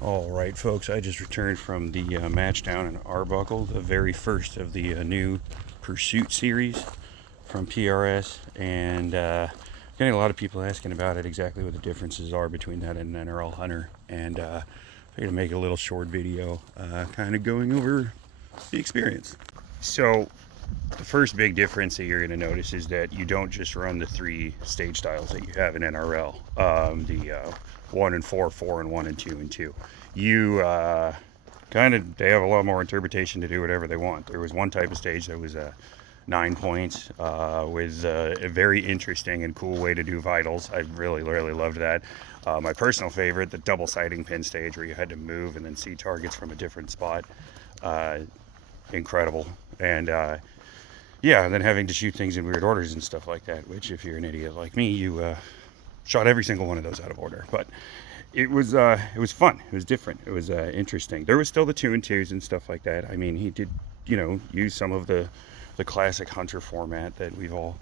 All right, folks, I just returned from the match down in Arbuckle, the very first of the new Pursuit Series from PRS, and getting a lot of people asking about it, exactly what the differences are between that and an NRL Hunter, and I'm going to make a little short video kind of going over the experience. So the first big difference that you're going to notice is that you don't just run the three stage styles that you have in NRL, the 1 and 4, 4 and 1, and 2 and 2. You they have a lot more interpretation to do whatever they want. There was one type of stage that was 9 points with a very interesting and cool way to do vitals. I really loved that. My personal favorite, the double sighting pin stage, where you had to move and then see targets from a different spot. Incredible. And yeah, and then having to shoot things in weird orders and stuff like that, which if you're an idiot like me, you shot every single one of those out of order. But it was fun. It was different. It was interesting. There was still the 2 and 2s and stuff like that. I mean, he did, use some of the classic hunter format that we've all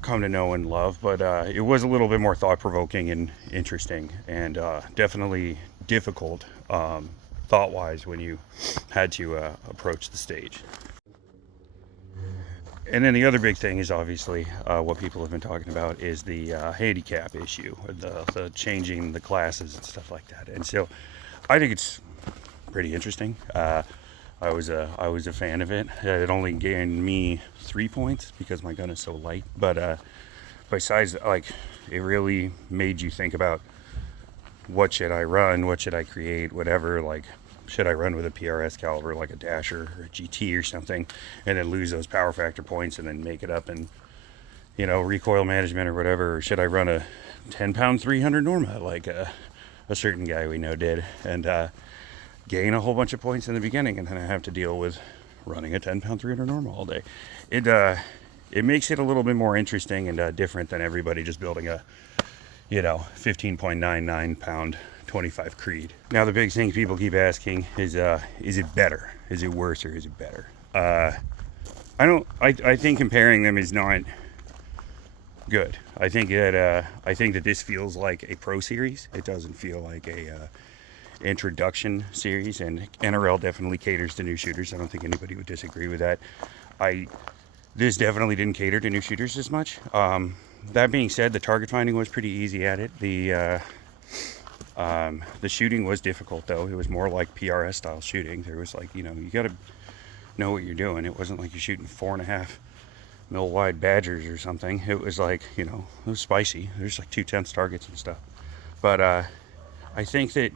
come to know and love, but it was a little bit more thought-provoking and interesting, and definitely difficult thought-wise when you had to approach the stage. And then the other big thing is obviously what people have been talking about is the handicap issue, the changing the classes and stuff like that. And so I think it's pretty interesting. I was a fan of it. It only gained me 3 points because my gun is so light. But besides, like, it really made you think about what should I run, what should I create, whatever. Like, should I run with a PRS caliber like a Dasher or a GT or something, and then lose those power factor points and then make it up in, recoil management or whatever? Or should I run a 10-pound 300 Norma like a certain guy we know did, and gain a whole bunch of points in the beginning, and then I have to deal with running a 10-pound 300 Norma all day? It makes it a little bit more interesting and different than everybody just building a 15.99 pound 25 Creed. Now the big thing people keep asking is it better? Is it worse, or is it better? I think comparing them is not good. I think that this feels like a pro series. It doesn't feel like a introduction series, and NRL definitely caters to new shooters. I don't think anybody would disagree with that. This definitely didn't cater to new shooters as much. That being said, the target finding was pretty easy at it. The shooting was difficult, though. It was more like PRS style shooting. There was you got to know what you're doing. It wasn't like you're shooting 4.5 mil wide Badgers or something. It was like, it was spicy. There's like 2/10 targets and stuff. But I think that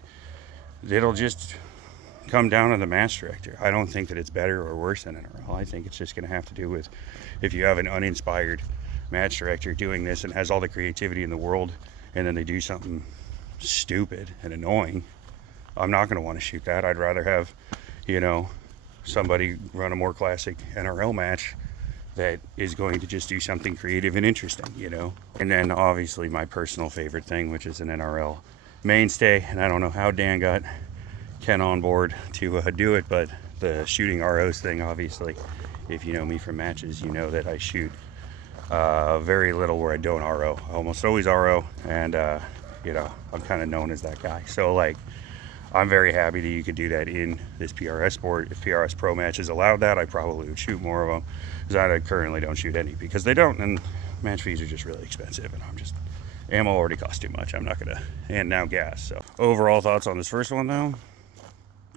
it'll just come down to the match director. I don't think that it's better or worse than NRL. I think it's just going to have to do with if you have an uninspired match director doing this and has all the creativity in the world, and then they do something stupid and annoying. I'm not going to want to shoot that. I'd rather have, somebody run a more classic NRL match that is going to just do something creative and interesting, And then obviously my personal favorite thing, which is an NRL mainstay, and I don't know how Dan got Ken on board to do it, but the shooting ROs thing, obviously, if you know me from matches, you know that I shoot very little where I don't RO. I almost always RO, and I'm kind of known as that guy. So I'm very happy that you could do that in this PRS sport. If PRS Pro matches allowed that, I probably would shoot more of them, because I currently don't shoot any because they don't, and match fees are just really expensive, and ammo already costs too much. I'm not gonna, and now gas. So overall thoughts on this first one, though,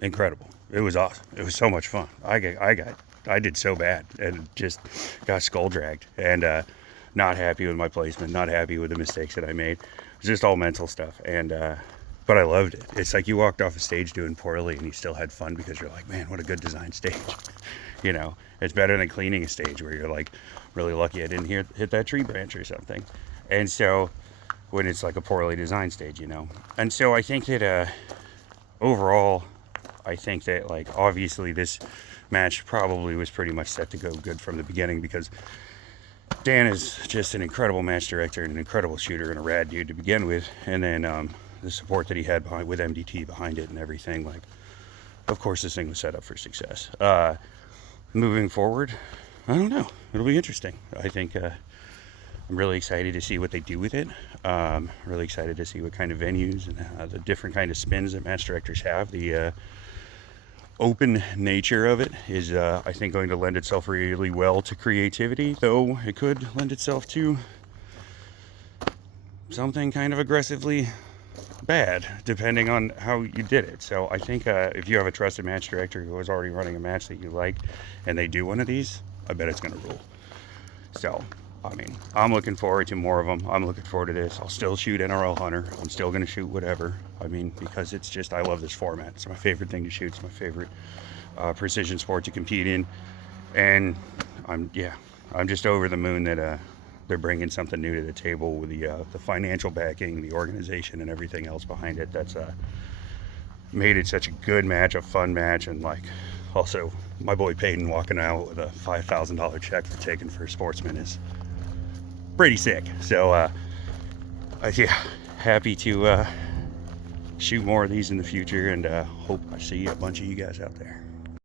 incredible. It was awesome. It was so much fun. I did so bad and just got skull dragged, and not happy with my placement, not happy with the mistakes that I made. It was just all mental stuff, and but I loved it. It's like you walked off a stage doing poorly and you still had fun because you're like, man, what a good design stage. It's better than cleaning a stage where you're like, really lucky I didn't hit that tree branch or something. And so when it's like a poorly designed stage, And so I think that overall, I think that obviously this match probably was pretty much set to go good from the beginning, because Dan is just an incredible match director and an incredible shooter and a rad dude to begin with, and then the support that he had with MDT behind it and everything, of course this thing was set up for success. Moving forward, I don't know, it'll be interesting. I think I'm really excited to see what they do with it. Really excited to see what kind of venues and the different kind of spins that match directors have. The open nature of it is, I think, going to lend itself really well to creativity, though it could lend itself to something kind of aggressively bad, depending on how you did it. So I think if you have a trusted match director who is already running a match that you like, and they do one of these, I bet it's going to rule. So, I mean, I'm looking forward to more of them. I'm looking forward to this. I'll still shoot NRL Hunter. I'm still going to shoot whatever. I mean, because it's just, I love this format. It's my favorite thing to shoot. It's my favorite precision sport to compete in. And I'm just over the moon that they're bringing something new to the table with the financial backing, the organization, and everything else behind it. That's made it such a good match, a fun match, and like also my boy Peyton walking out with a $5,000 check for taking First Sportsman is pretty sick. So yeah, happy to shoot more of these in the future, and hope I see a bunch of you guys out there.